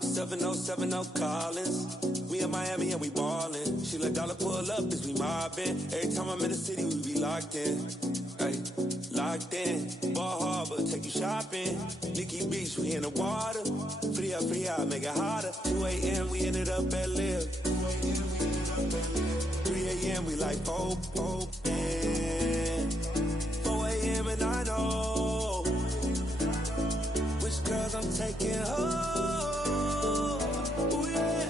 7070 Collins. We in Miami and we ballin'. She let dollar pull up, bitch, we mobbin'. Every time I'm in the city, we be locked in. Ay, locked in. Ball Harbor, take you shopping. Nikki Beach, we in the water. Free up, make it hotter. 2 a.m., we ended up at Live. 3 a.m., we like Pope, and 4 a.m. and I know which girls I'm taking home. Ooh, yeah.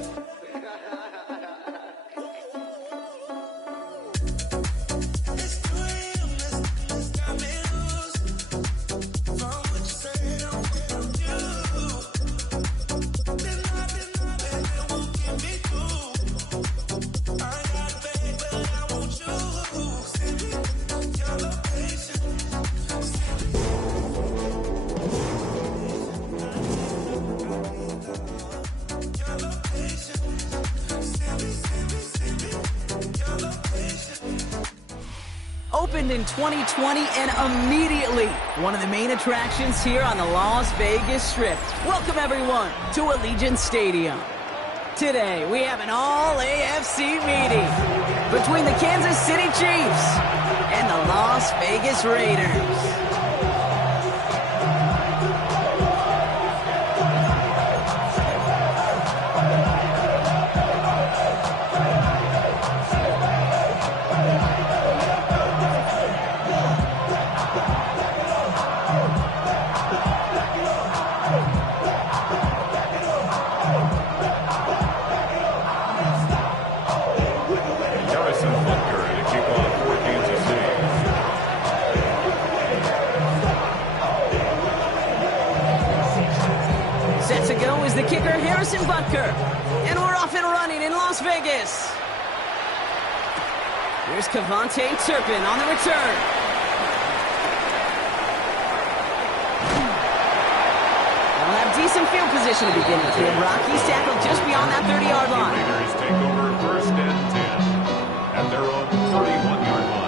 Opened in 2020 and immediately one of the main attractions here on the Las Vegas Strip. Welcome everyone to Allegiant Stadium. Today we have an all-AFC meeting between the Kansas City Chiefs and the Las Vegas Raiders. Set to go is the kicker, Harrison Butker. And we're off and running in Las Vegas. Here's Kevontae Turpin on the return. They'll have decent field position to begin with. Rocky's tackled just beyond that 30-yard line. Raiders take over 1st and 10 at their own 31-yard line.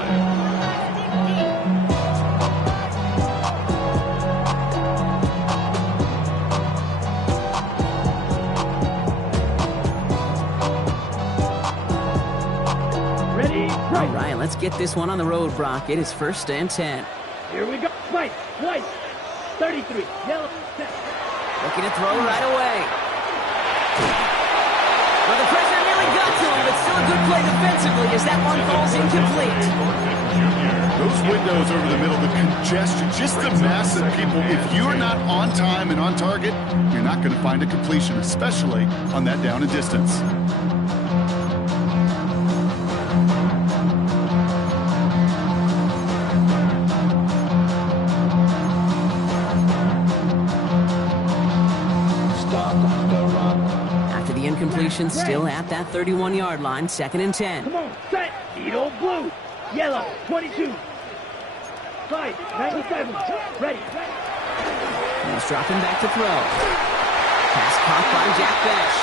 All right, let's get this one on the road, Brock. It is 1st and 10. Here we go. Twice. 33. Yellow. Looking to throw right away. Well, the pressure nearly got to him, but still a good play defensively as that one falls incomplete. Those windows over the middle, the congestion, just the mass of people. If you're not on time and on target, you're not going to find a completion, especially on that down and distance. After the incompletion, still at that 31-yard line, 2nd and 10. Come on, set. Edo blue. Yellow. 22. 5. 97. Ready. He's dropping back to throw. Pass caught by Jack Besh.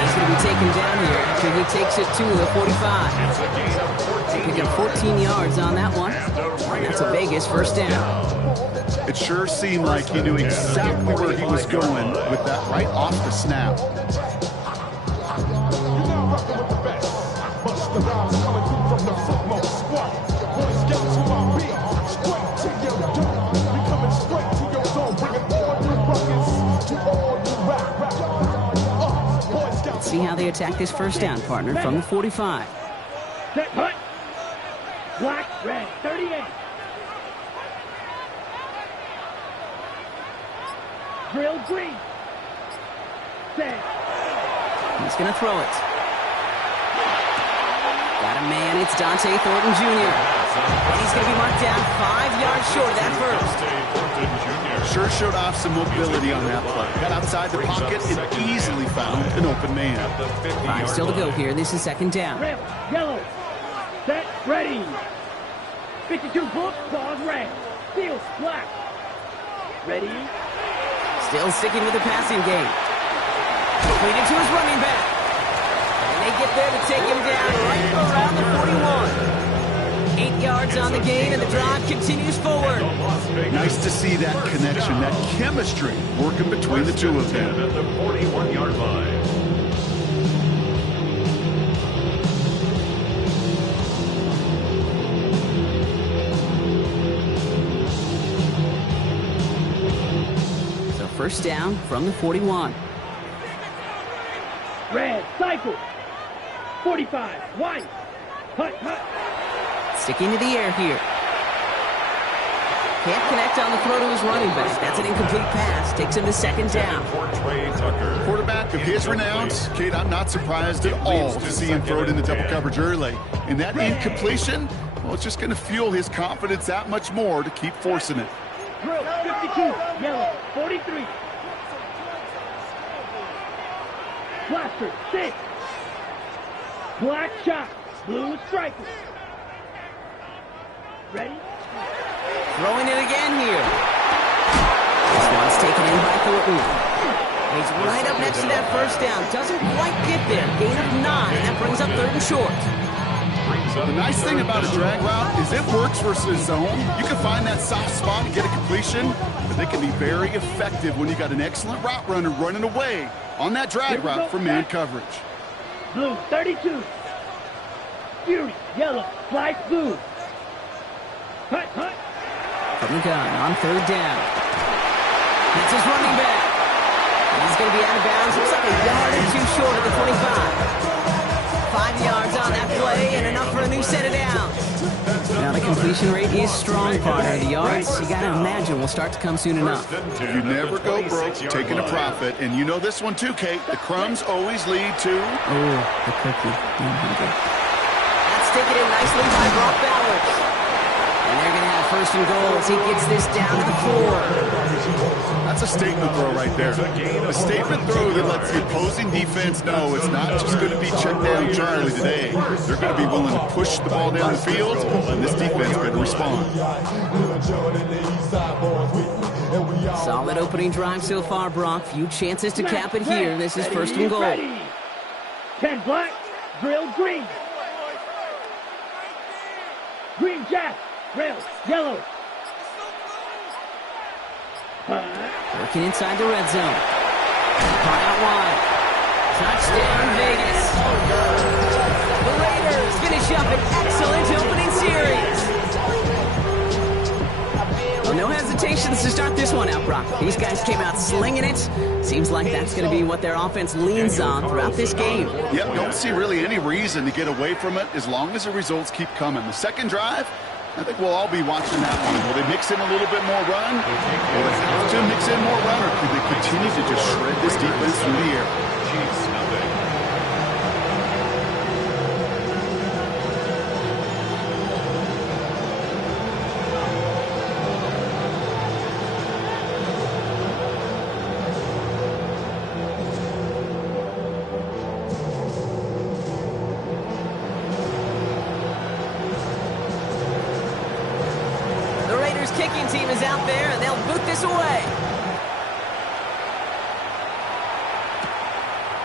He's going to be taken down here after he takes it to the 45. They pick up 14 yards on that one. And that's a Vegas 1st down. It sure seemed like he knew exactly where he was going with that right off the snap. Let's see how they attack this 1st down, partner, from the 45. Set. Punt. Black. Red. 38. Drill green. Set. He's going to throw it. Got a man. It's Dante Thornton Jr. And he's going to be marked down 5 yards short of that first. Sure showed off some mobility on that play. Got outside the pocket and easily found an open man. 5 still to go here. This is 2nd down. Red. Yellow. Set. Ready. 52 book. Pause. Red. Steals. Black. Ready. Still sticking with the passing game. Completed to his running back. And they get there to take him down right around the 41. 8 yards on the gain, and the drive continues forward. Nice to see that connection, that chemistry working between the two of them. At the 41-yard line. So first down from the 41. Red, cycle. 45, white. Hut, hut. Sticking to the air here. Can't connect on the throw to his running back. That's an incomplete pass. Takes him to second down. For Trey Tucker. Quarterback of his renowns, Kate, I'm not surprised at all to see him throw it into double coverage early. And that incompletion, well, it's just going to fuel his confidence that much more to keep forcing it. Drill, 52, yellow, 43. Blaster, 6. Black shot, blue striker. Ready? Throwing it again here. This one's taken in by Thornton. He's right up next to that first down. Doesn't quite get there. Gain of 9, and that brings up 3rd and short. The nice thing about a drag route is it works versus zone. You can find that soft spot and get a completion, but they can be very effective when you got an excellent route runner running away on that drag route from man coverage. Blue, 32. Fury, yellow, slice blue. Hut, hut. From the gun on 3rd down. That's his running back. He's going to be out of bounds. Looks like a yard or 2 short of the 25. 5 yards on that play and enough for a new set of downs. Now the completion rate is strong, partner. The yards, you got to imagine, will start to come soon enough. You never go broke taking a profit, and you know this one too, Kate. The crumbs always lead to... Oh, the cookie. That's taken in nicely by Brock Bowers. And they're going to have 1st and goal as he gets this down to the 4. That's a statement throw right there. A statement throw that lets the opposing defense know it's not just going to be check down Charlie today. They're going to be willing to push the ball down the field, and this defense better respond. Solid opening drive so far, Brock. Few chances to cap it here. This is 1st and goal. 10 black, drill green. Green jack, rail, yellow. Working inside the red zone. Caught out wide. Touchdown, Vegas. The Raiders finish up an excellent opening series. Well, no hesitations to start this one out, Brock. These guys came out slinging it. Seems like that's going to be what their offense leans on throughout this game. Yep, don't see really any reason to get away from it as long as the results keep coming. The second drive, I think we'll all be watching that one. Will they mix in a little bit more run? Will they have to mix in more run, or could they continue to just shred this defense through the air? Kicking team is out there, and they'll boot this away.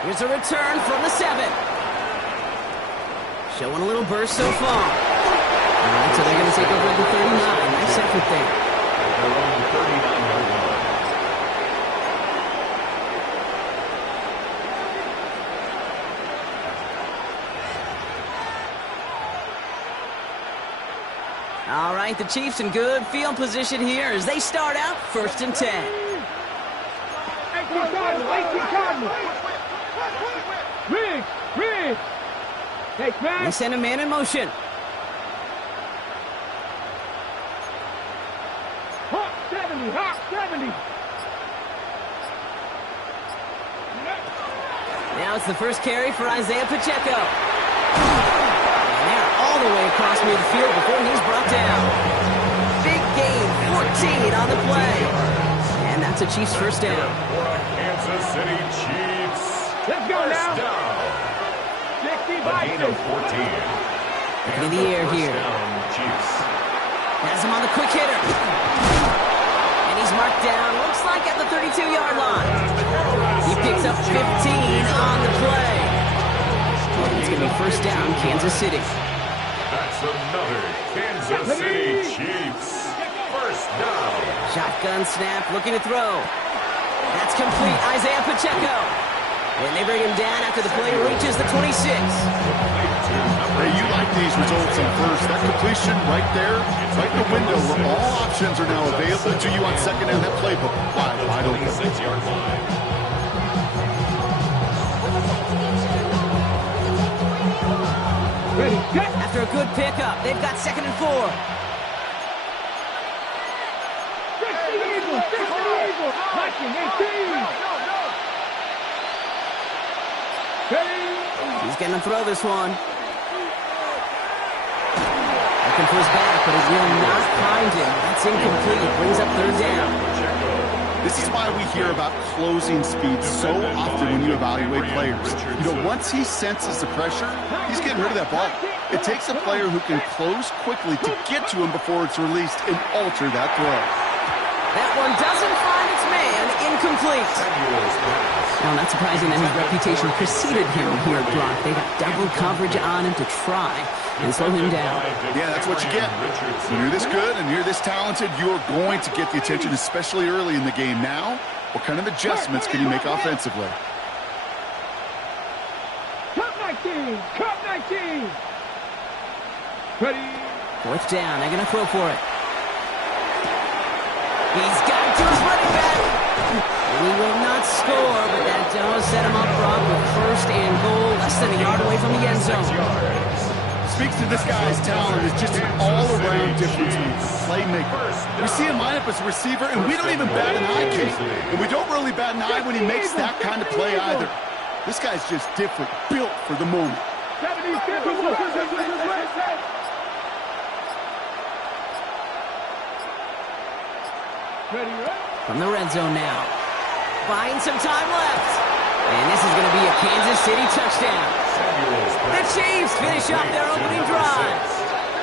Here's a return from the 7. Showing a little burst so far. All right, so they're going to take over at the 39. Nice effort there. Their own 39-yard line. All right, the Chiefs in good field position here as they start out 1st and 10. 18 Cardinal. Riggs. Hey, man. They send a man in motion. Hawk 70. Now it's the first carry for Isaiah Pacheco. And they're all the way across midfield before he's brought down. Big gain, 14 on the play. And that's a Chiefs first down. Kansas City Chiefs. Let's go now. Down. 60 A gain of 14. In the air here. Down, Chiefs. Has him on the quick hitter. And he's marked down, looks like at the 32-yard line. He picks up 15 on the play. It's going to be first down, Kansas City. That's another Kansas City Chiefs. First down. Shotgun snap, looking to throw. That's complete. Isaiah Pacheco. And they bring him down after the play reaches the 26. Hey, you like these results on first. That completion right there, right in the window where all options are now available to you on second down. That playbook wide open. 6-yard line. Ready, get. After a good pickup, they've got 2nd and 4. Six to the Eagles, 6 to the Eagles. Marching 18. Ready. He's going to throw this one. Looking for his back, but it will not find him. That's incomplete. Brings up 3rd down. This is why we hear about closing speed so often when you evaluate players. You know, once he senses the pressure, he's getting rid of that ball. It takes a player who can close quickly to get to him before it's released and alter that throw. That one doesn't find its man. Incomplete. Now, not surprising that his reputation preceded him here at Brock. They got double coverage on him to try and slow him down. Yeah, that's what you get. When you're this good and you're this talented, you're going to get the attention, especially early in the game. Now, what kind of adjustments can you make offensively? Top 19. Top 19. Ready. 4th down. They're going to throw for it. He's got it to his running back. He will not score, but that does set him up, Brock, with 1st and goal, less than a yard away from the end zone. Speaks to this guy's talent as just an all-around difference maker, playmaker. We see him line up as a receiver, and we don't even bat an eye, Kate. And we don't really bat an eye when he makes that kind of play either. This guy's just different, built for the moment. 70. Ready. From the red zone now. Buying some time left. And this is going to be a Kansas City touchdown. The Chiefs finish up their opening drive.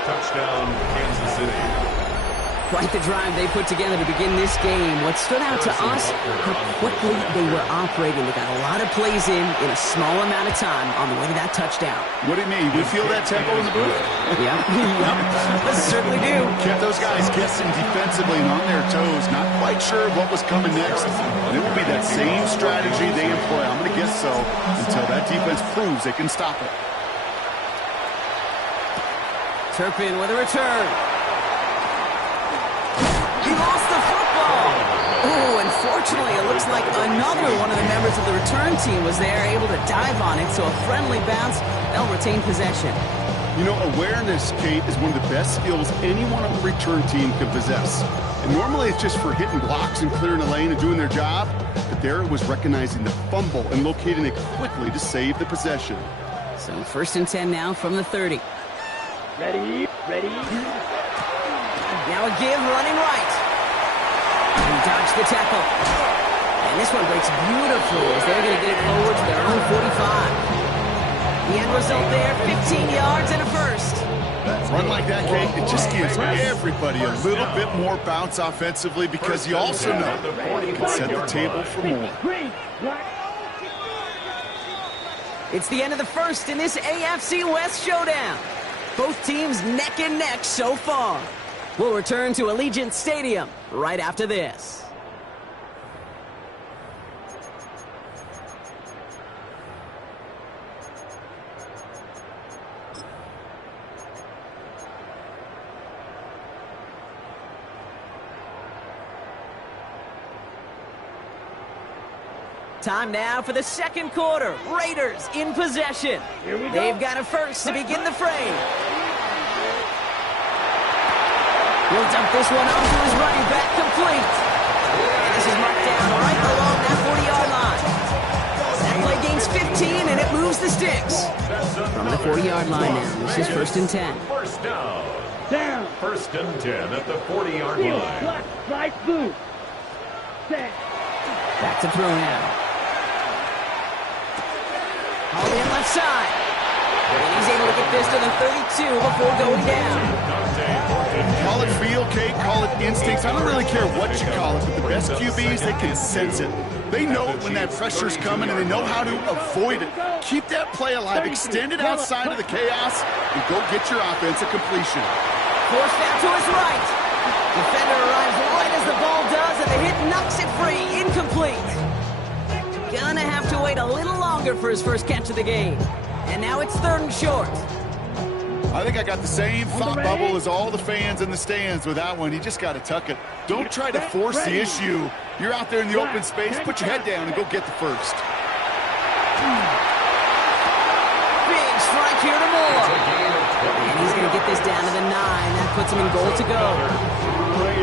Touchdown, Kansas City. Quite the drive they put together to begin this game. What stood out to us, how quickly they were operating. They got a lot of plays in a small amount of time on the way to that touchdown. What do you mean? We feel that tempo in the booth? Yeah, yep. Certainly do. Kept those guys guessing defensively and on their toes, not quite sure what was coming next. And it will be that same strategy they employ, I'm going to guess so, until that defense proves they can stop it. Turpin with a return. He lost the football. Oh, unfortunately, it looks like another one of the members of the return team was there, able to dive on it, so a friendly bounce. They'll retain possession. You know, awareness, Kate, is one of the best skills anyone on the return team can possess. And normally it's just for hitting blocks and clearing a lane and doing their job, but there it was recognizing the fumble and locating it quickly to save the possession. So 1st and 10 now from the 30. Ready. Now a give running right. And dodged the tackle. And this one breaks beautifully as they're going to get it forward to their own 45. The end result there, 15 yards and a 1st. Run like that, Kate, it just gives everybody a little bit more bounce offensively because you also know you can set the table for more. It's the end of the 1st in this AFC West showdown. Both teams neck and neck so far. We'll return to Allegiant Stadium right after this. Time now for the 2nd quarter. Raiders in possession. They've got a 1st to begin the fray. He'll dump this one off to his running back, complete. And this is marked down right along that 40-yard line. That play gains 15, and it moves the sticks. From the 40-yard line now, this is 1st and 10. First down. Down. 1st and 10 at the 40-yard line. Black, right, blue. Set. Back to throw now. All in left side. And he's able to get this to the 32 before going down. Call it feel, Kate, call it instincts. I don't really care what you call it, but the best QBs, they can sense it. They know when that pressure's coming, and they know how to avoid it. Keep that play alive, extend it outside of the chaos, and go get your offense a completion. Forced out to his right. Defender arrives right as the ball does, and the hit knocks it free. Incomplete. Gonna have to wait a little longer for his first catch of the game. And now it's 3rd and short. I think I got the same thought bubble as all the fans in the stands with that one. You just got to tuck it. Don't try to force the issue. You're out there in the open space. Put your head down and go get the first. Big strike here to Moore. And he's going to get this down to the 9. That puts him in goal to go.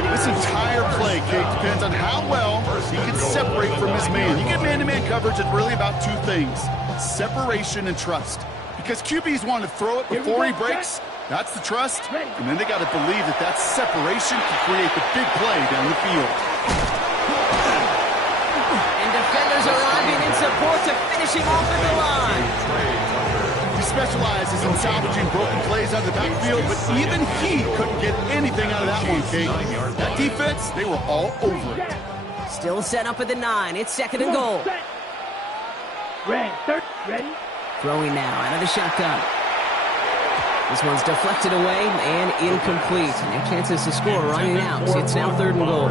This entire play, Kate, depends on how well he can separate from his man. You get man-to-man coverage, it's really about 2 things: separation and trust. Because QBs want to throw it before he breaks. That's the trust. And then they got to believe that that separation can create the big play down the field. And defenders arriving in support to finish him off at the line. He specializes in salvaging broken plays out of the backfield, but even he couldn't get anything out of that one, Kate. That defense, they were all over it. Still set up at the 9. It's 2nd and goal. Ready? Throwing now out of the shotgun. This one's deflected away and incomplete. No chances to score running out. It's now 3rd and goal.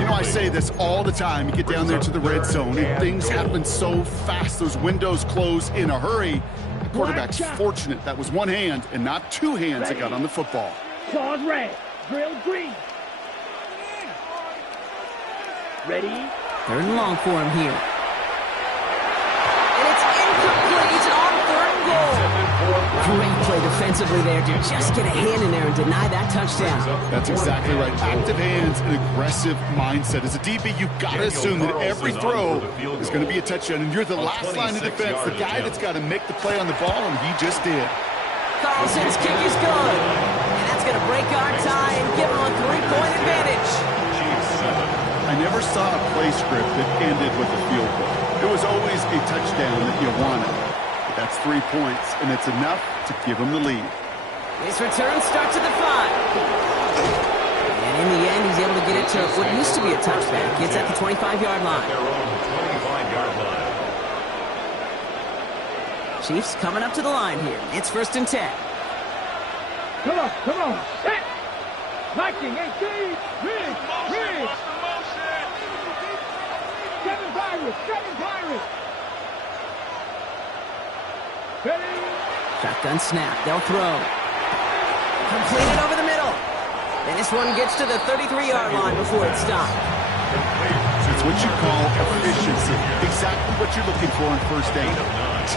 You know, I say this all the time. You get down there to the red zone, and things happen so fast. Those windows close in a hurry. The quarterback's fortunate that was one hand and not 2 hands that got on the football. Claws red. Drill green. Ready? 3rd and long for him here. And it's incomplete on 3rd and goal. Great play defensively there to just get a hand in there and deny that touchdown. That's exactly right. Active hands and aggressive mindset. As a DB, you've got to assume that every throw is going to be a touchdown, and you're the last line of defense, the guy that's got to make the play on the ball, and he just did. Carlson's kick is good. And that's going to break our tie and give him a 3-point advantage. I never saw a play script that ended with a field goal. It was always a touchdown that you wanted. But that's 3 points, and it's enough to give him the lead. This return starts at the 5. And in the end, he's able to get it to what used to be a touchback. It's at the 25-yard line. Chiefs coming up to the line here. It's 1st and 10. Come on. Set. Liking 18. Rig. 7 Pirates. Ready. Shotgun snap. They'll throw. Completed over the middle. And this one gets to the 33-yard line before it's stopped. It's what you call efficiency. Exactly what you're looking for in first down.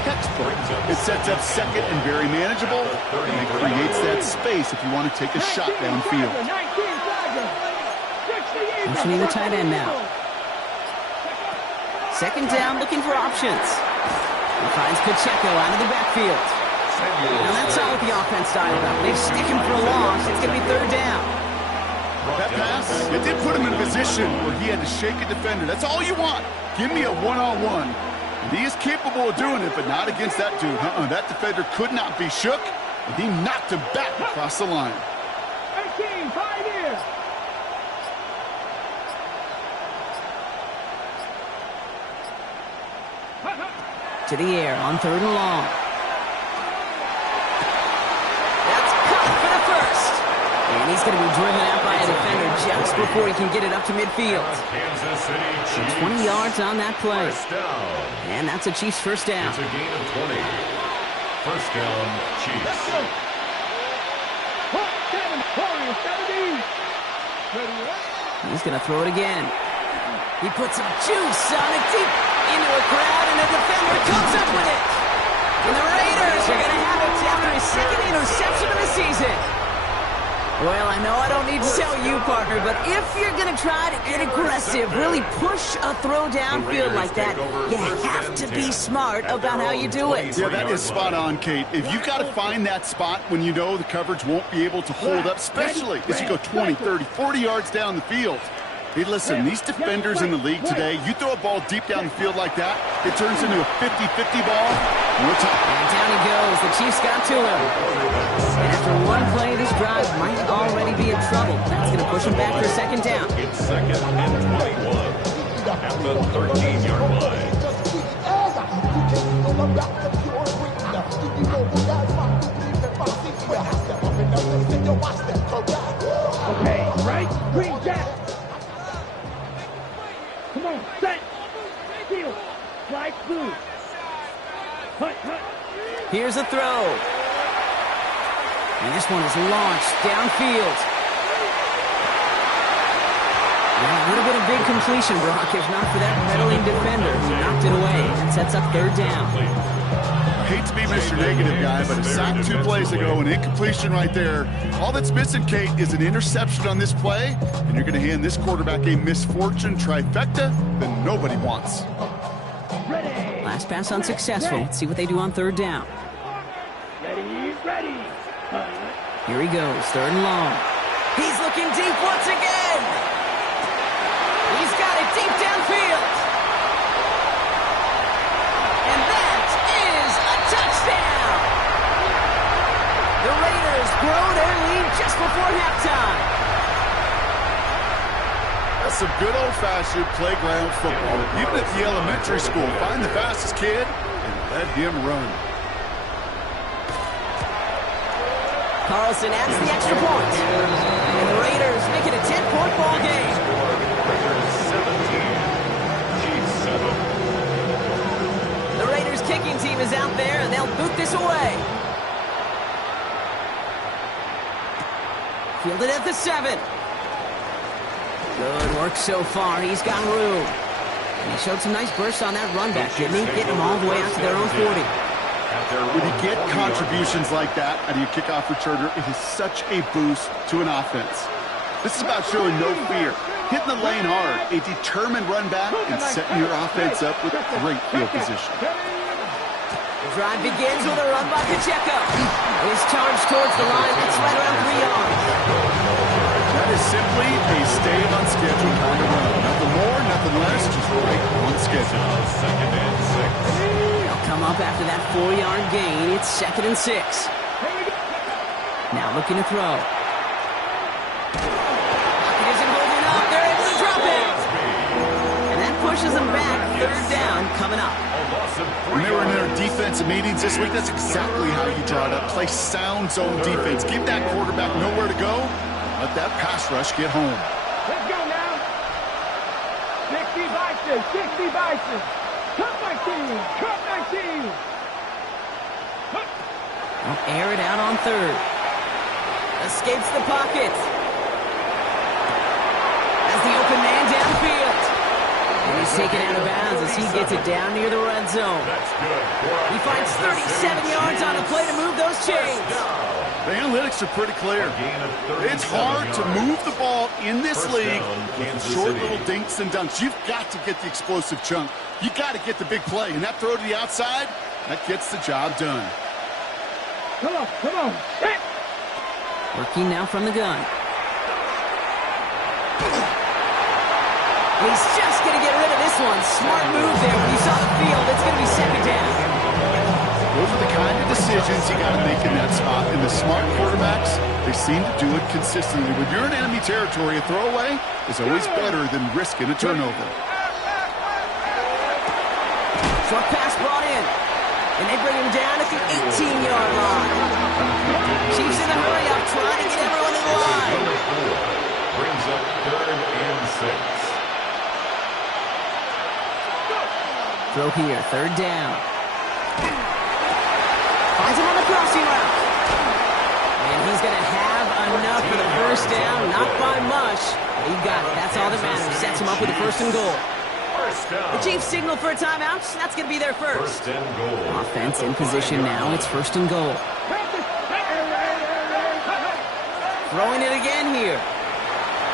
Textbook. It sets up 2nd and very manageable, and it creates that space if you want to take a shot downfield. Motioning the tight end now. 2nd down, looking for options. He finds Pacheco out of the backfield. Now that's all with the offense dialed up. They stick him for a loss. It's going to be 3rd down. That pass, it did put him in a position where he had to shake a defender. That's all you want. Give me a one-on-one. And he is capable of doing it, but not against that dude. That defender could not be shook, and he knocked him back across the line. 18, 5 here. To the air on 3rd and long. That's caught for the first. And he's going to be driven out by a defender just before he can get it up to midfield. 20 yards on that play. And that's a Chiefs first down. It's a gain of 20. First down, Chiefs. He's going to throw it again. He puts some juice on it deep into a crowd, and the defender comes up with it. And the Raiders are going to have it after his 2nd interception of the season. Well, I know I don't need to tell you, partner, but if you're going to try to get aggressive, really push a throw downfield like that, you have to be smart about how you do it. Yeah, that is spot on, Kate. If you've got to find that spot when you know the coverage won't be able to hold up, especially as you go 20, 30, 40 yards down the field. Hey, listen, these defenders in the league today, you throw a ball deep down the field like that, it turns into a 50-50 ball. We're talking. And down he goes. The Chiefs got to him. And after one play, this drive might already be in trouble. That's going to push him back for 2nd down. It's 2nd and 21 at the 13-yard line. on, set. Steal. Slide through. Hut, hut. Here's a throw. And this one is launched downfield. And it would have been a big completion, Brock, if not for that meddling defender who knocked it away. That sets up third down. I hate to be Mr. Negative guy, but a sack 2 plays ago, an incompletion right there. All that's missing, Kate, is an interception on this play, and you're going to hand this quarterback a misfortune trifecta that nobody wants. Ready. Last pass unsuccessful. Let's see what they do on third down. Ready, ready. Here he goes, third and long. He's looking deep once again. He's got it deep downfield. And that is a touchdown. The Raiders grow their lead just before halftime. That's some good old-fashioned playground football. Even at the elementary school, find the fastest kid and let him run. Carlson adds the extra point. And the Raiders make it a 10-point ball game. Raiders 17, Chiefs 7. The Raiders kicking team is out there, and they'll boot this away. Fielded at the 7. Good work so far. He's got room. And he showed some nice bursts on that run back, didn't he? Getting them all the way out to their own 40. When you get contributions like that out of your kickoff returner, it is such a boost to an offense. This is about showing no fear, hitting the lane hard, a determined run back, and setting your offense up with great field position. The drive begins with a run by Pacheco. His charge towards the line. It's right around 3 yards. That is simply a stay on schedule kind of run. Nothing more, nothing less, just right on schedule. Second and 6. Come up after that 4-yard gain. It's 2nd and 6. Now looking to throw. He isn't holding up. They're able to drop it. And that pushes them back. Third down coming up. When they were in their defensive meetings this week, that's exactly how you draw it up. Play sound zone defense. Give that quarterback nowhere to go. Let that pass rush get home. Let's go now. 60 Bison, 60 Bison. Cut 19, cut 19. They'll air it out on third. Escapes the pocket. As the open man downfield. And he's taken out of bounds as he gets it down near the red zone. He finds 37 yards on the play to move those chains. The analytics are pretty clear. It's hard to move the ball in this league with short little dinks and dunks. You've got to get the explosive chunk. You got to get the big play. And that throw to the outside, that gets the job done. Come on, come on. Hit. Working now from the gun. He's just going to get rid of this one. Smart move there. When you saw the field, it's going to be 2nd down. Those are the kind of decisions you got to make in that spot. And the smart quarterbacks, they seem to do it consistently. When you're in enemy territory, a throwaway is always better than risking a turnover. Short pass brought in. And they bring him down at the 18-yard line. Chiefs in a hurry up, trying to get everyone in the line. Number 4 brings up 3rd and 6. Throw here, 3rd down. Finds him on the crossing route. And he's going to have enough for the first down. Not by much, but he got it. That's all that matters. Sets him up with a 1st and goal. The Chiefs signal for a timeout. That's going to be their first. 1st and goal. Offense in position now. It's 1st and goal. Throwing it again here.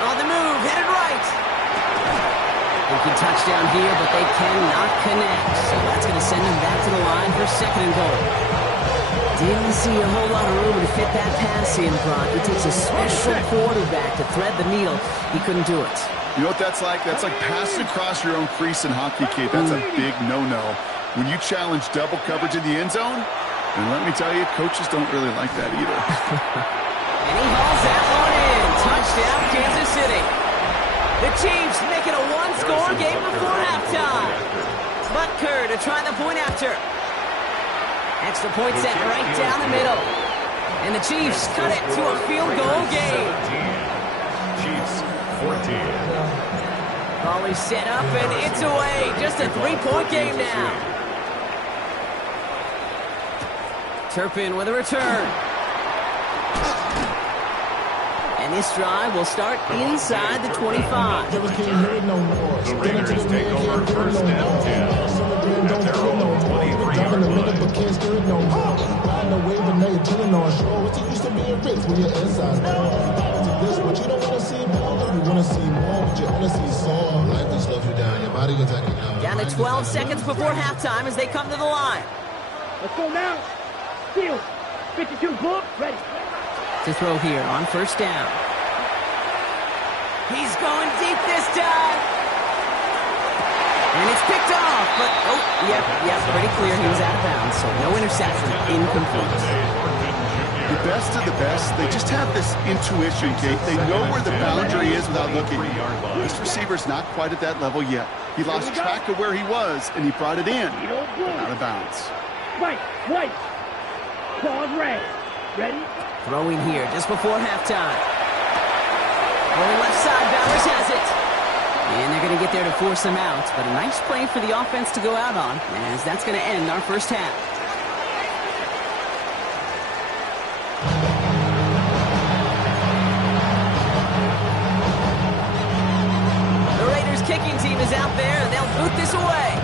On the move, headed right. Thinking touchdown here, but they cannot connect. So that's going to send them back to the line for 2nd and goal. Didn't see a whole lot of room to fit that pass in, Brock. It takes a special quarterback to thread the needle. He couldn't do it. You know what that's like? That's like passing across your own crease in hockey, Kate. That's a big no-no. When you challenge double coverage in the end zone, and let me tell you, coaches don't really like that either. And he hauls that one in. Touchdown, Kansas City. The Chiefs make it a one-score game before halftime. Butker to try the point after. Extra point set right down the middle. And the Chiefs cut it to a field goal game. Chiefs 14. Ball is set up, and it's away. Just a three-point game now. Turpin with a return. And this drive will start inside the 25. The Raiders take over first and 10 at their own 23-yard line. Down to 12 seconds before halftime as they come to the line. Let's go now. Field. 52 book. Ready. To throw here on first down. He's going deep this time. And it's picked off, but, yep, pretty clear he was out of bounds, so no interception, incomplete. The best of the best, they just have this intuition, Kate. They know where the boundary is without looking. This receiver's not quite at that level yet. He lost track of where he was, and he brought it in. Out of bounds. White. Pause red. Ready? Throwing here just before halftime. Going left side, Bowers has it. And they're going to get there to force him out. But a nice play for the offense to go out on, as that's going to end our first half. The Raiders kicking team is out there, and they'll boot this away.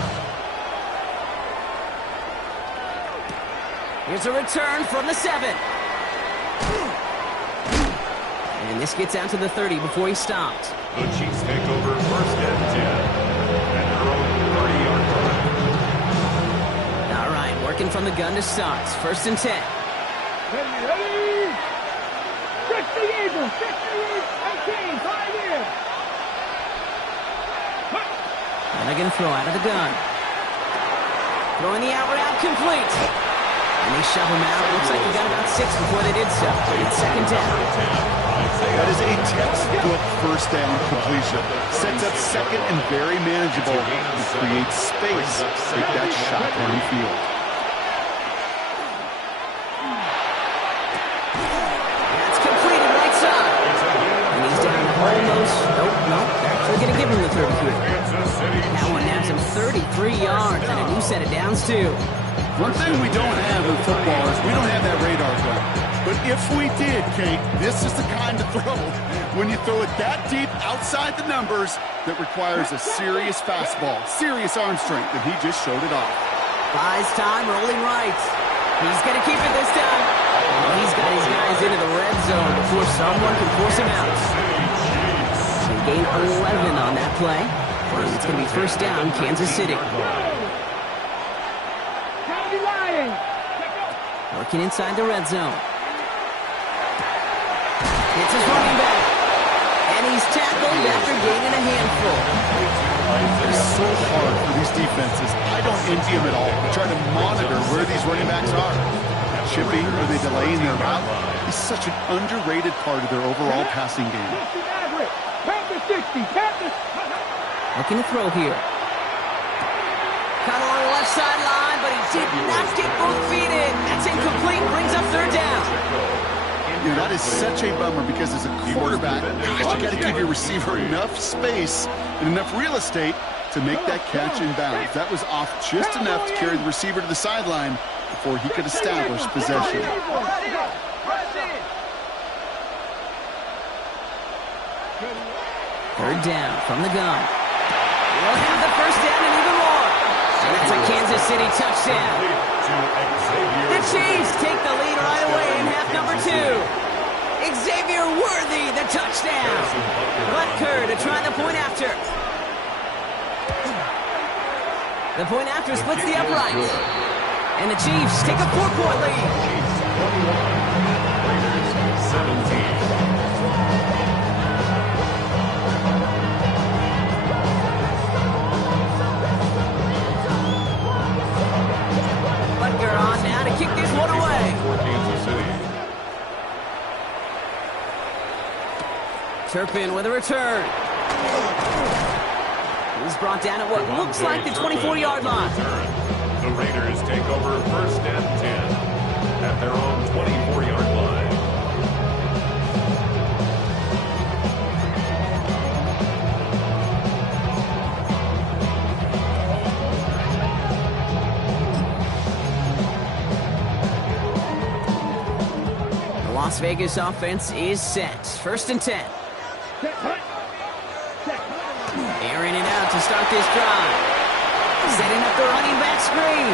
Here's a return from the 7. And this gets out to the 30 before he stopped. The Chiefs take over first and 10 at their own 30-yard line. All right, working from the gun to start. First and 10. Ready. 60 Eagles. 18. 5 years. And they're going to throw out of the gun. Throwing the out route complete. And they shove him out. Looks like he got about 6 before they did so. It's second down. That is a textbook first down completion. Sets up second and very manageable and creates space to take that shot on the field. That's completed right side. And he's down almost. Nope. They're actually going to give him the 30 here. That one nabs him 33 yards and a new set of downs too. One thing we don't have with football is we don't have that radar gun. But if we did, Kate, this is the kind of throw, when you throw it that deep outside the numbers, that requires a serious fastball, serious arm strength, and he just showed it off. Buys time, rolling right. He's going to keep it this time. Well, he's got his guys into the red zone before someone can force him out. They gain 11 on that play. And it's going to be first down, Kansas City. Working inside the red zone. It's his running back. And he's tackled after gaining a handful. It's so hard for these defenses. I don't envy them at all. They try to monitor where these running backs are. Chipping, are they delaying their route? He's such an underrated part of their overall passing game. Looking to throw here. Caught along the left sideline, but he did not get both feet in. That's incomplete. Brings up third down. That is such a bummer because as a quarterback, gosh, you got to give your receiver enough space and enough real estate to make that catch in bounds. That was off just enough to carry the receiver to the sideline before he could establish possession. Third down from the gun. We'll have the first down and even more. And it's a Kansas City touchdown. The Chiefs take the lead right away in half number 2. Xavier Worthy, the touchdown. Butker to try the point after. The point after splits the uprights. And the Chiefs take a 4-point lead. Raiders 17. Butker on now to kick this one away. Kansas City. Turpin with a return. He's brought down at what looks like the 24-yard line. The Raiders take over first and 10 at their own 24-yard line. Vegas offense is set. 1st and 10. Airing it out to start this drive. Setting up the running back screen.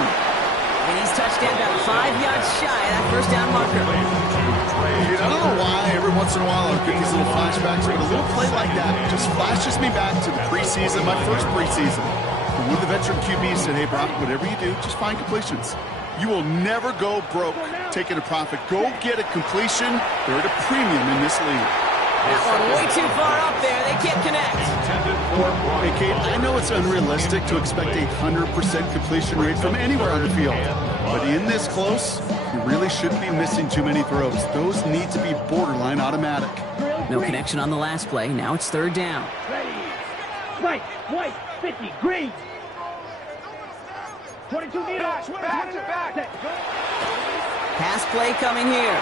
And he's touched down about 5 yards shy of that first down marker. I don't know why every once in a while I'll get these little flashbacks, but a little play like that just flashes me back to the preseason, my first preseason. When one of the veteran QBs said, hey, Brock, whatever you do, just find completions. You will never go broke taking a profit. Go get a completion. They're at a premium in this league. That one way too far up there. They can't connect. Hey, Kate, I know it's unrealistic to expect a 100% completion rate from anywhere on the field. But in this close, you really shouldn't be missing too many throws. Those need to be borderline automatic. No connection on the last play. Now it's 3rd down. White, 50, green. 22 meters. Back. Pass play coming here.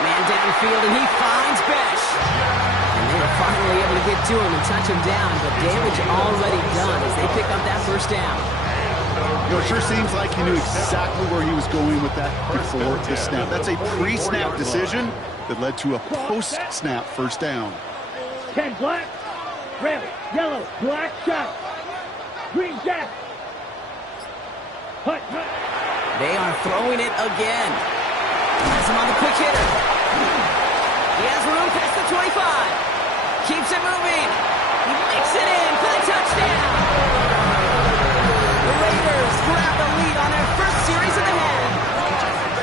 Man downfield, and he finds Besh. And they were finally able to get to him and touch him down, but damage already done as they pick up that 1st down. It sure seems like he knew exactly where he was going with that before the snap. That's a pre-snap decision that led to a post-snap 1st down. 10 black, red, yellow, black shot. Green jack. Hut. They are throwing it again. Has him on the quick hitter. He has room past the 25. Keeps it moving. He makes it in for the touchdown. The Raiders grab the lead on their first series of the half.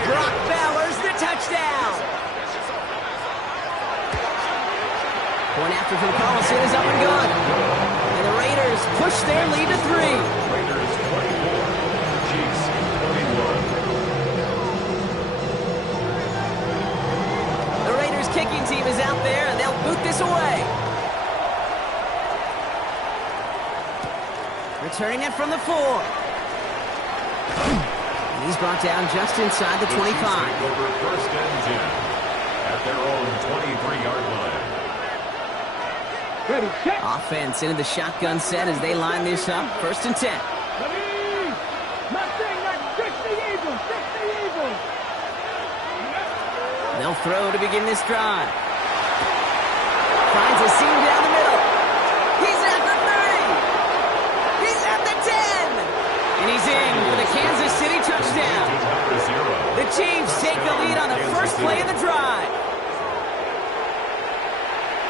Brock Bowers the touchdown. Point after from Carlson is up and good. And the Raiders push their lead to 3. Raiders 24, Chiefs 21. Kicking team is out there, and they'll boot this away. Returning it from the 4. And he's brought down just inside the 25. Over 1st and 10 at their own 23-yard line. Ready, check. Offense into the shotgun set as they line this up. 1st and 10. Ready. Nothing, not 60 Eagles, 60 Eagles. They'll throw to begin this drive. Finds a seam down the middle. He's at the 30. He's at the 10. And he's in for the Kansas City touchdown. The Chiefs take the lead on the first play of the drive.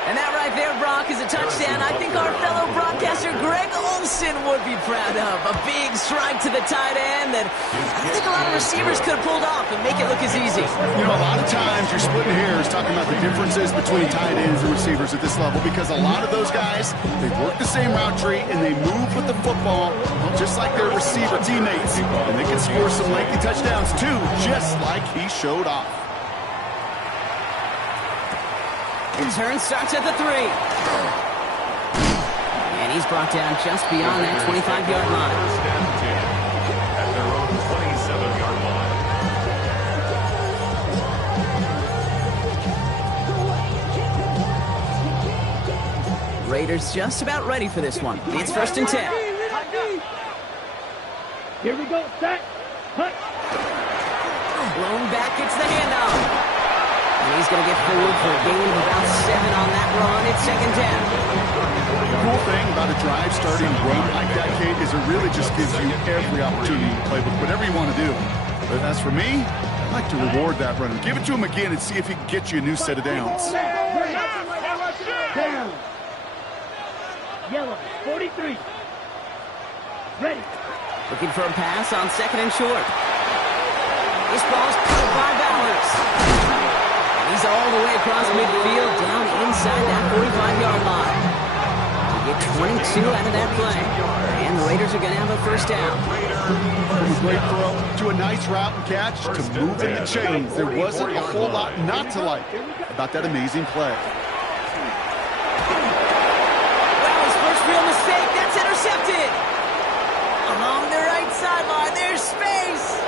And that right there, Brock, is a touchdown I think our fellow broadcaster Greg Olsen would be proud of. A big strike to the tight end that I think a lot of receivers could have pulled off and make it look as easy. You know, a lot of times you're splitting hairs talking about the differences between tight ends and receivers at this level because a lot of those guys, they work the same route tree and they move with the football just like their receiver teammates. And they can score some lengthy touchdowns too, just like he showed off. Return starts at the 3. And he's brought down just beyond that 25-yard line. 1st and 10 at their own 27-yard line. Raiders just about ready for this one. It's 1st and 10. Here we go, set, hut. Blown back, it's the handoff. And he's going to get forward for a gain of about 7 on that run. It's 2nd down. The cool thing about a drive starting run like that, Kate, is it really just gives you every opportunity to play with whatever you want to do. But as for me, I'd like to reward that runner. Give it to him again and see if he can get you a new set of downs. Down. Yellow, 43. Ready. Looking for a pass on 2nd and short. This ball's caught by Bowers. He's all the way across midfield, down inside that 45-yard line. They get 22 out of that play. And the Raiders are going to have a 1st down. From a great throw to a nice route and catch to moving the chains. There wasn't a whole lot not to like about that amazing play. Well, his first real mistake, that's intercepted. Along the right sideline, there's space.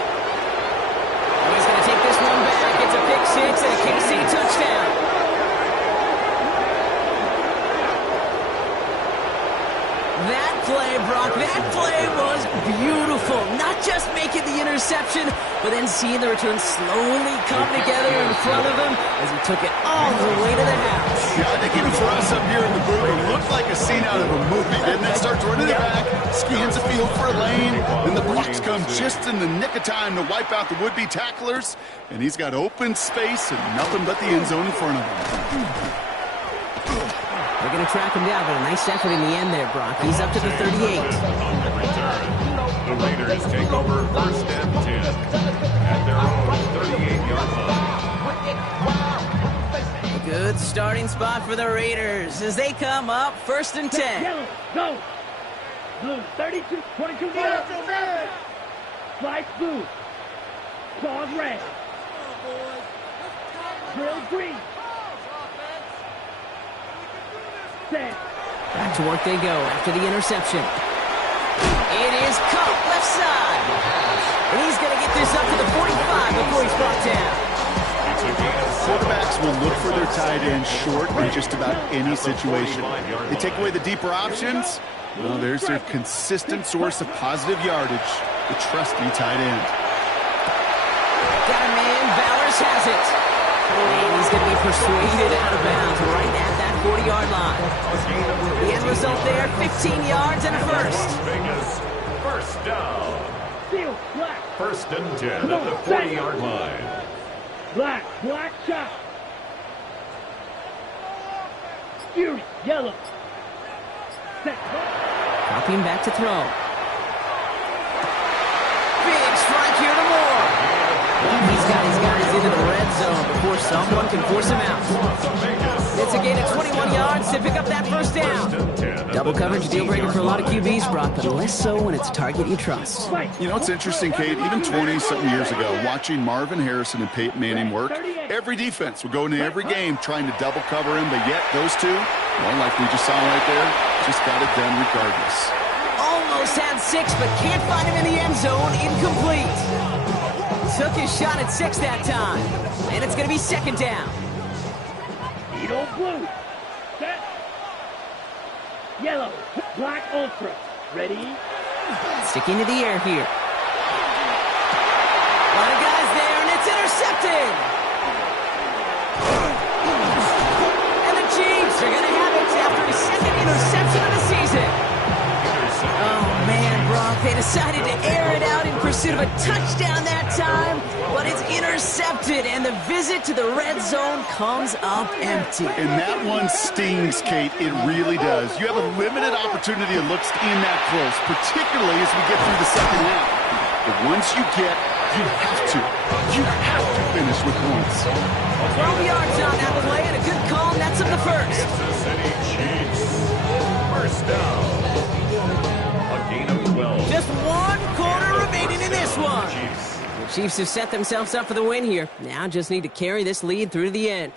And he's going to take this one back. It's a pick 6 and a KC touchdown. That play, Brock, that play was beautiful. Not just making the interception, but then seeing the return slowly come together in front of him as he took it all the way to the house. Yeah, I think even for us up here in the booth, it looked like a scene out of a movie, didn't it? Starts running it back, scans the field for a lane, and the blocks come just in the nick of time to wipe out the would-be tacklers, and he's got open space and nothing but the end zone in front of him. They're going to track him down, but a nice effort in the end there, Brock. He's up to the 38. On the return, the Raiders take over first and 10 at their own 38-yard line. A good starting spot for the Raiders as they come up first and 10. Yellow, go. Blue, 32, 22 yards. Flight blue. Pause red. Drill green. Set. Back to work they go after the interception. It is Kupp left side. And he's going to get this up to the 45 before he's brought down. Quarterbacks will look for their tight end short in just about any situation. They take away the deeper options. Well, there's their consistent source of positive yardage, the trusty tight end. Got a man, Bowers has it. And he's going to be persuaded out of bounds right at that 40-yard line. The end result there, 15 yards and a first. Vegas, first down. Seal, black. First and 10 at the 40-yard line. Black, black shot. Fury, yellow. Set. Copying back to throw. Big strike here to Moore. He's got his guys into the red zone before someone can force him out. It's a gain of 21 yards to pick up that first down. Double coverage deal breaker for a lot of QBs, Brock, but less so when it's a target you trust. You know, it's interesting, Kate, even 20-something years ago, watching Marvin Harrison and Peyton Manning work, every defense would go into every game trying to double cover him, but yet those two, well, like we just saw right there, just got it done regardless. Almost had 6, but can't find him in the end zone. Incomplete. Took his shot at 6 that time. And it's going to be second down. Edo blue. Set. Yellow. Black ultra. Ready? Sticking to the air here. A lot of guys there, and it's intercepted. And the Chiefs are going to have it after his second interception of the season. Oh, man, Brock, they decided to air it out in pursuit of a touchdown that time, but it's intercepted, and the visit to the red zone comes up empty. And that one stings, Kate. It really does. You have a limited opportunity to look in that close, particularly as we get through the second half. But once you get, you have to finish with points. 12 yards on that play, and a good call nets up the first. Kansas City Chiefs, first down. A gain of 12. Just 1 quarter remaining in this one. The Chiefs have set themselves up for the win here. Now just need to carry this lead through to the end.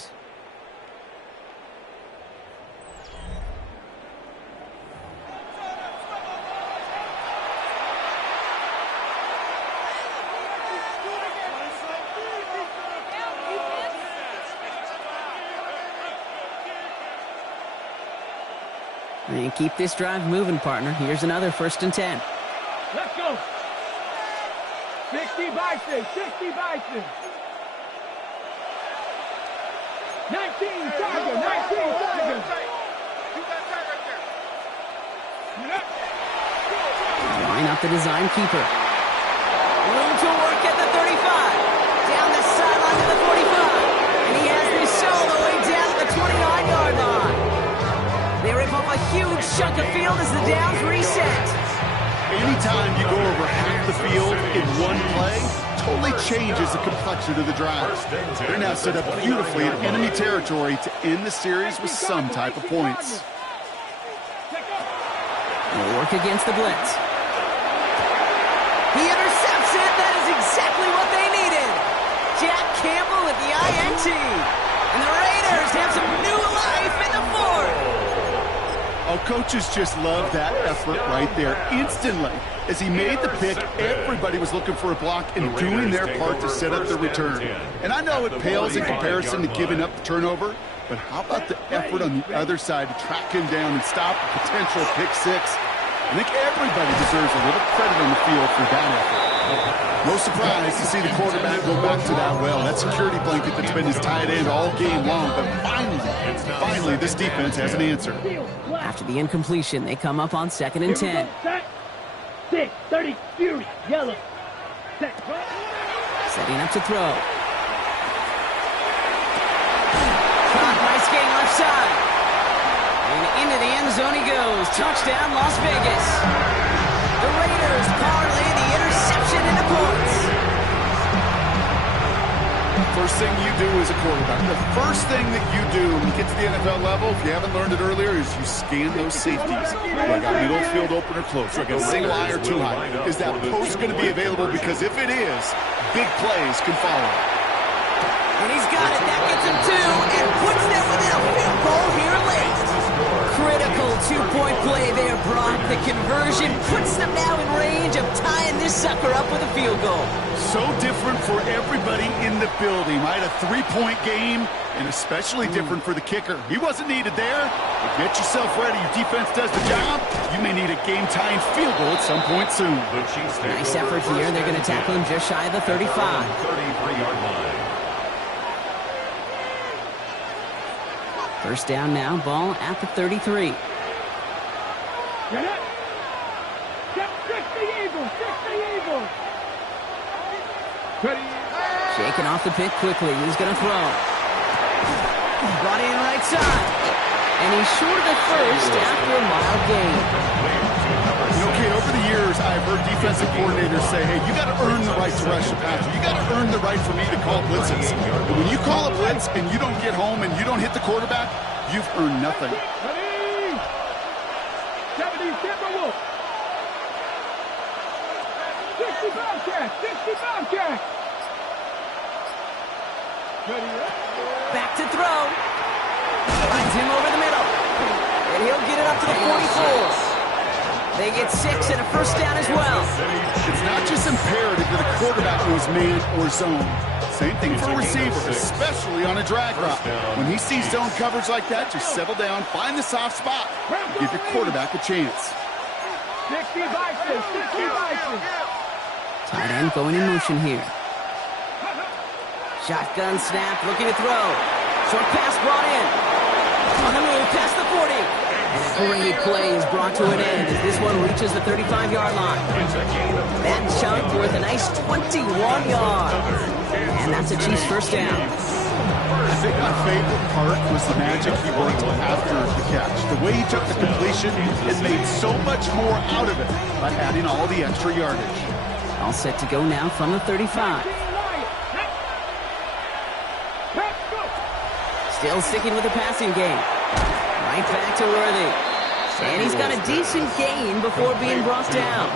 And keep this drive moving, partner. Here's another first and 10. Let's go. 60 Bison. 60 Bison. 19 Tiger. 19 Tiger. Line up the design keeper. Room to work at the 35. Down the sideline to the 45. And he has this all the way down at the 29-yard line. They rip off a huge chunk of field as the downs reset. Anytime you go over half the field in one play, totally changes the complexion of the drive. They're now set up beautifully in enemy territory to end the series with some type of points. They'll work against the blitz. He intercepts it. That is exactly what they needed. Jack Campbell with the INT. And the Raiders have some new life in the fourth. Oh, coaches just love that effort right there. Instantly, as he made the pick, everybody was looking for a block and doing their part to set up the return. And I know it pales in comparison to giving up the turnover, but how about the effort on the other side to track him down and stop a potential pick six? I think everybody deserves a little credit on the field for that effort. No surprise to see the quarterback go back to that well. That security blanket that's been his tight end all game long. But finally, this defense has an answer. After the incompletion, they come up on 2nd and 10. Set. 6, 30, Fury, yellow. Set. Setting up to throw. Caught, nice gain left side. And into the end zone he goes. Touchdown, Las Vegas. The Raiders parlay the interception into points. First thing you do as a quarterback, the first thing that you do when you get to the NFL level, if you haven't learned it earlier, is you scan those safeties. Do I got middle field open or close? Do I got single high or two high? Is that post going to be available? Because if it is, big plays can follow. And he's got it. That gets him 2 and puts them within a field goal here late. Critical two-point play there, Brock. The conversion puts them now in range of tying this sucker up with a field goal. So different for everybody in the building, right? A three-point game, and especially different for the kicker. He wasn't needed there. But get yourself ready. Your defense does the job. You may need a game-tying field goal at some point soon. Nice effort here. They're going to tackle him just shy of the 35. 33-yard line. First down now, ball at the 33. Get it. Get 60 Eagles, 60 Eagles. Ready. Shaking off the pick quickly. He's going to throw. Brought in right side. And he's short of the first after a mild gain. You know, Kate, over the years, I've heard defensive coordinators say, hey, you got to earn the right to rush the passer. You got to earn the right for me to call blitzes. But when you call a blitz and you don't get home and you don't hit the quarterback, you've earned nothing. Ready. 70 Timberwolves. 60 Bobcats, 60 Bobcats. Ready. Back to throw. Finds him over the middle. And he'll get it up to the 44. They get 6 and a first down as well. It's not just imperative that a quarterback knows man or zone. Same thing for a receiver, especially on a drag route. When he sees zone coverage like that, just settle down, find the soft spot, give your quarterback a chance. 60 Bison, 60 Bison. Tight end going in motion here. Shotgun snap, looking to throw. Short pass brought in. On the move, past the 40. And a great play is brought to an end as this one reaches the 35-yard line. That chunk worth a nice 21 yards. And that's a Chiefs first down. I think my favorite part was the magic he worked after the catch. The way he took the completion, it made so much more out of it by adding all the extra yardage. All set to go now from the 35. Still sticking with the passing game. Right back to Worthy. And he's got a decent gain before being brought down.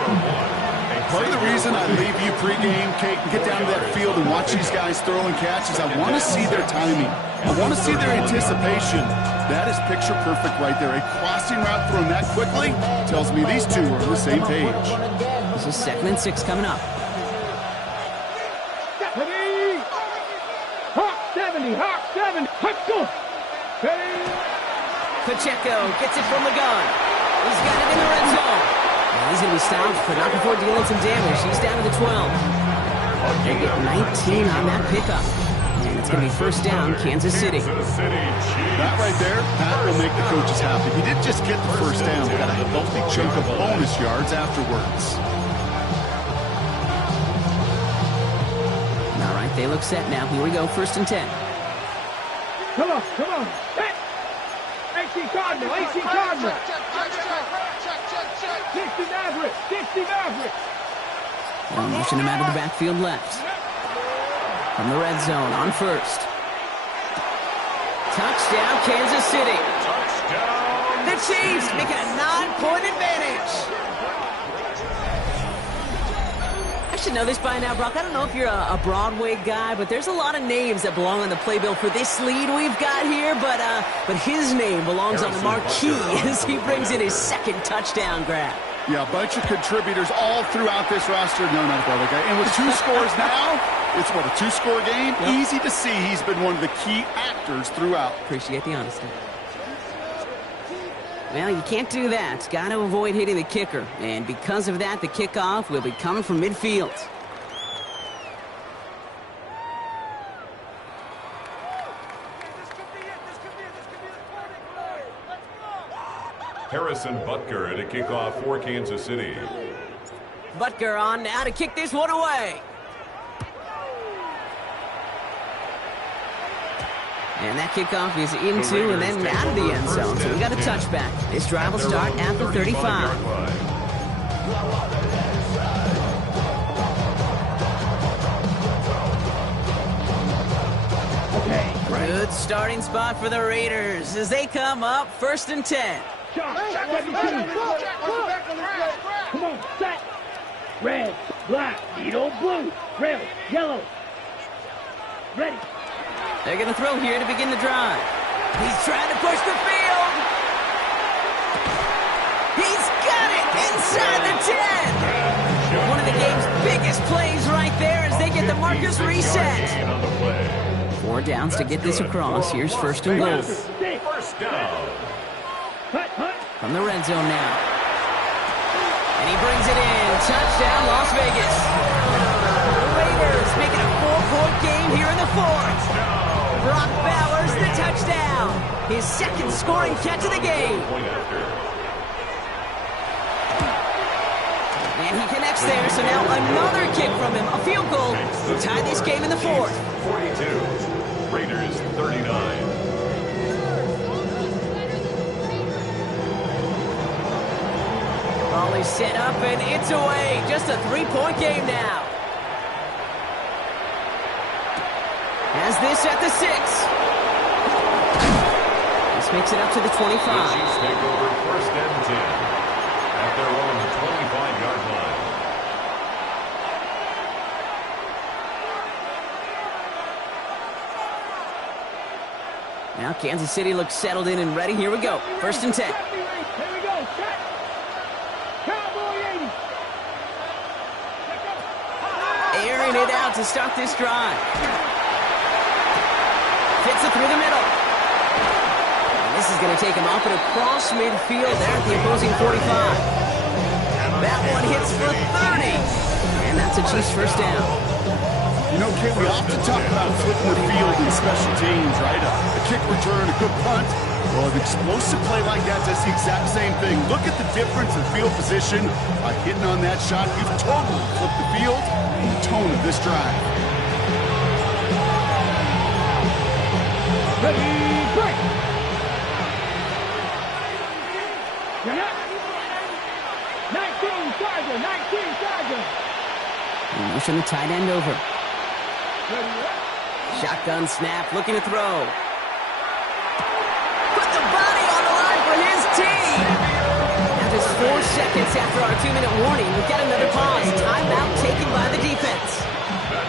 Part of the reason I leave you pregame, Kate, and get down to that field and watch these guys throw and catch is I want to see their timing. I want to see their anticipation. That is picture perfect right there. A crossing route thrown that quickly tells me these two are on the same page. This is 2nd and 6 coming up. Ready. Hawk 70, Hawk 70. Let's go. Ready. Pacheco gets it from the gun. He's got it in the red zone. And he's going to be stopped, but not before dealing some damage. He's down to the 12. They get 19 on that pickup. And it's going to be first down, Kansas City. That right there, that will make the coaches happy. He didn't just get the first down. He got a healthy chunk of bonus yards afterwards. All right, they look set now. Here we go, 1st and 10. Come on, come on. AC Cardinal, AC Cardinal. 60 Maverick, 60 Maverick. They'll motion him out of the backfield left. From the red zone on 1st. Touchdown, Kansas City. Touchdown. The Chiefs making a 9-point advantage. I should know this by now, Brock. I don't know if you're a Broadway guy, but there's a lot of names that belong on the playbill for this lead we've got here, but his name belongs on the marquee as he brings in his 2nd touchdown grab. Yeah, a bunch of contributors all throughout this roster. No, not a Broadway guy. And with 2 scores now, it's what, a 2-score game? Yep. Easy to see he's been one of the key actors throughout. Appreciate the honesty. Well, you can't do that. Got to avoid hitting the kicker. And because of that, the kickoff will be coming from midfield. Harrison Butker at a kickoff for Kansas City. Butker on now to kick this one away. And that kickoff is into and then out of the end zone. So we got a touchback. This drive will start at the 35. Good starting spot for the Raiders as they come up 1st and 10. Come on, set. Red, black, needle, blue, red, yellow. Ready. They're going to throw here to begin the drive. He's trying to push the field. He's got it inside the 10. One of the game's biggest plays right there as they get the markers reset. 4 downs to get this across. Here's 1st and goal. First down. From the red zone now. And he brings it in. Touchdown, Las Vegas. The Raiders making a 4-point game here in the 4th. Brock Bowers, the touchdown. His 2nd scoring catch of the game. And he connects there, so now another kick from him. A field goal to tie this game in the 4th. 42. Raiders 39. Ball is set up and it's away. Just a 3-point game now. Has this at the 6. This makes it up to the 25. The Chiefs take over 1st and 10 at their own 25-yard line. Now Kansas City looks settled in and ready. Here we go. 1st and 10. Here we go. Set. Cowboy 80. Airing it out to start this drive. Fits it through the middle. And this is going to take him off and across midfield there at the opposing 45. That one hits for 30. And that's a Chiefs 1st down. You know, Kate, we often talk about flipping the field in special teams, right? A kick return, a good punt. Well, an explosive play like that does the exact same thing. Look at the difference in field position. By hitting on that shot, you've totally flipped the field and the tone of this drive. Ready, break. You're not. 19 Charger, 19 Charger. Motion the tight end over. Ready, Shotgun snap, looking to throw. Put the body on the line for his team. Now just 4 seconds after our 2-minute warning, we've got another pause. Timeout taken by the defense.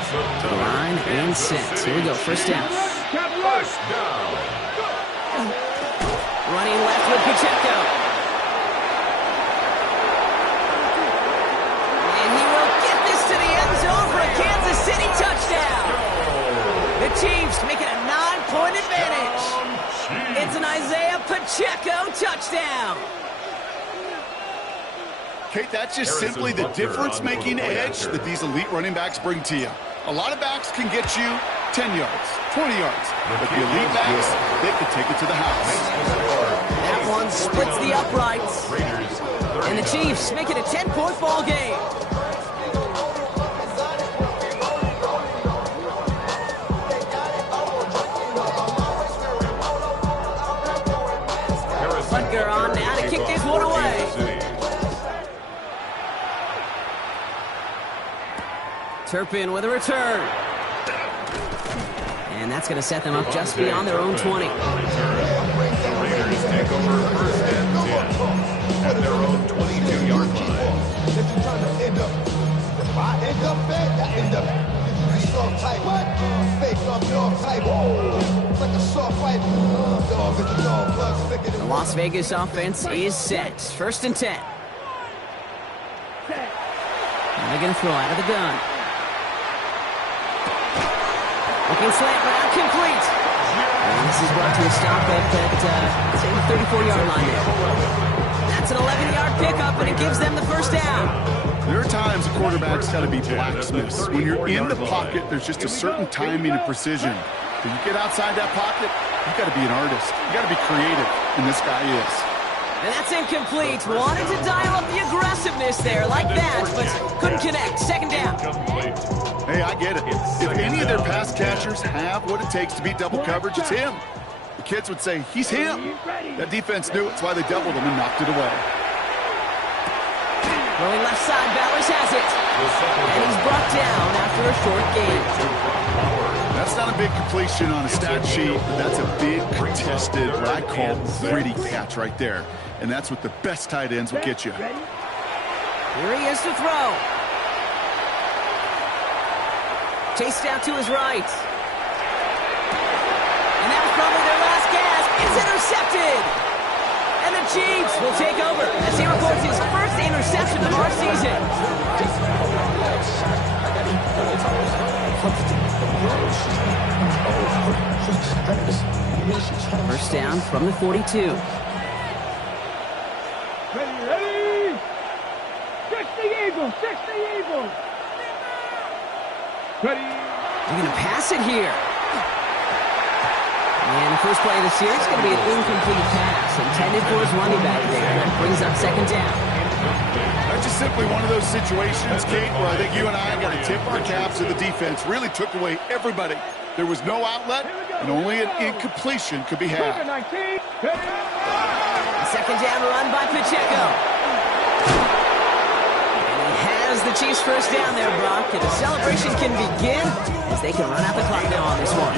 Line and set. Here we go, 1st down. First down. Running left with Pacheco. And he will get this to the end zone for a Kansas City touchdown. The Chiefs making a 9-point advantage. It's an Isaiah Pacheco touchdown. Kate, that's just simply the difference-making edge that these elite running backs bring to you. A lot of backs can get you 10 yards, 20 yards. But the elite backs, they can take it to the house. That one splits the uprights. And the Chiefs make it a 10-point ball game. Butker on now to kick this one away. Turpin with a return. And that's going to set them up just beyond their own 20. The Raiders take over 1st and 10 at their own 22-yard line. The Las Vegas offense is set. 1st and 10. And they're going to throw out of the gun. Looking slant route complete. And this is brought to a stop at say the 34-yard line there. That's an 11-yard pickup, and it gives them the first down. There are times a quarterback's got to be blacksmiths. When you're in the pocket, there's just a certain timing and precision. When you get outside that pocket, you got to be an artist. You got to be creative, and this guy is. And that's incomplete. Wanted to dial up the aggressiveness there like that, but couldn't connect. Second down. Hey, I get it. If any of their pass catchers have what it takes to beat double coverage, it's him. The kids would say, he's him. That defense knew it's why they doubled him and knocked it away. Rolling left side, Bowers has it. And he's brought down after a short gain. That's not a big completion on a stat sheet, but that's a big contested, what I call gritty catch right there. And that's what the best tight ends will get you. Here he is to throw. Chased out to his right. And that was probably their last gasp. It's intercepted. And the Chiefs will take over as he records his first interception of our season. First down from the 42. Ready. 60 Eagles. 60 Eagles. Ready. They're going to pass it here. And the first play of the series is going to be an incomplete pass intended for his running back there. That brings up second down. That's just simply one of those situations, Kate, where I think you and I got to tip our caps to the defense. Really took away everybody. There was no outlet, and only an incompletion could be had. Second down run by Pacheco. And he has the Chiefs first down there, Brock. And the celebration can begin as they can run out the clock now on this one.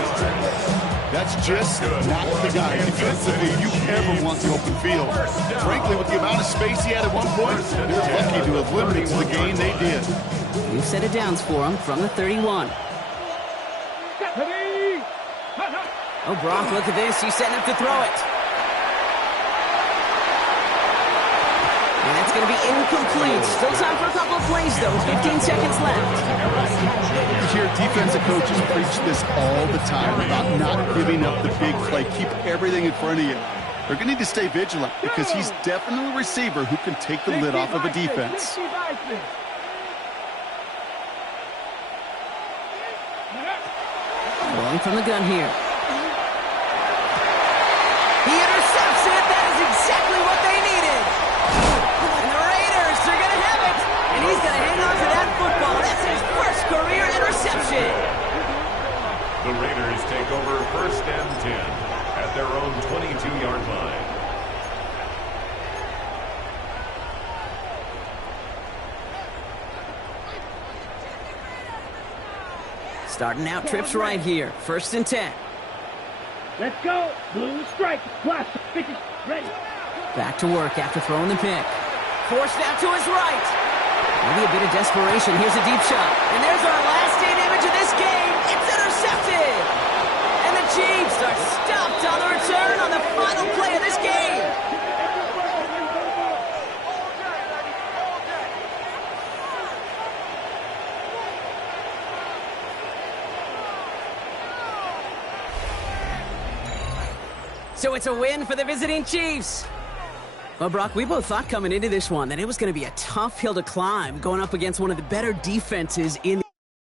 That's just not the guy defensively you ever want the open field. Frankly, with the amount of space he had at one point, they're lucky to have limited to the game they did. New set of downs for him from the 31. Oh, Brock, look at this. He's setting up to throw it. And that's going to be incomplete. Still time for a couple of plays, though. 15 seconds left. You hear defensive coaches preach this all the time about not giving up the big play. Keep everything in front of you. They're going to need to stay vigilant because he's definitely a receiver who can take the lid off of a defense. Rolling from the gun here. He intercepts it. That is exactly what they needed. And the Raiders are going to have it. And he's going to hang on to that football. That's his first career interception. The Raiders take over first and 10 at their own 22-yard line. Starting out trips right here. First and 10. Let's go. Blue strike. Blast. Ready. Back to work after throwing the pick. Forced out to his right. Maybe a bit of desperation. Here's a deep shot. And there's our last-state image of this game. It's intercepted. And the Chiefs are stopped on the return on the final play of this game. So it's a win for the visiting Chiefs. Well, Brock, we both thought coming into this one that it was going to be a tough hill to climb going up against one of the better defenses in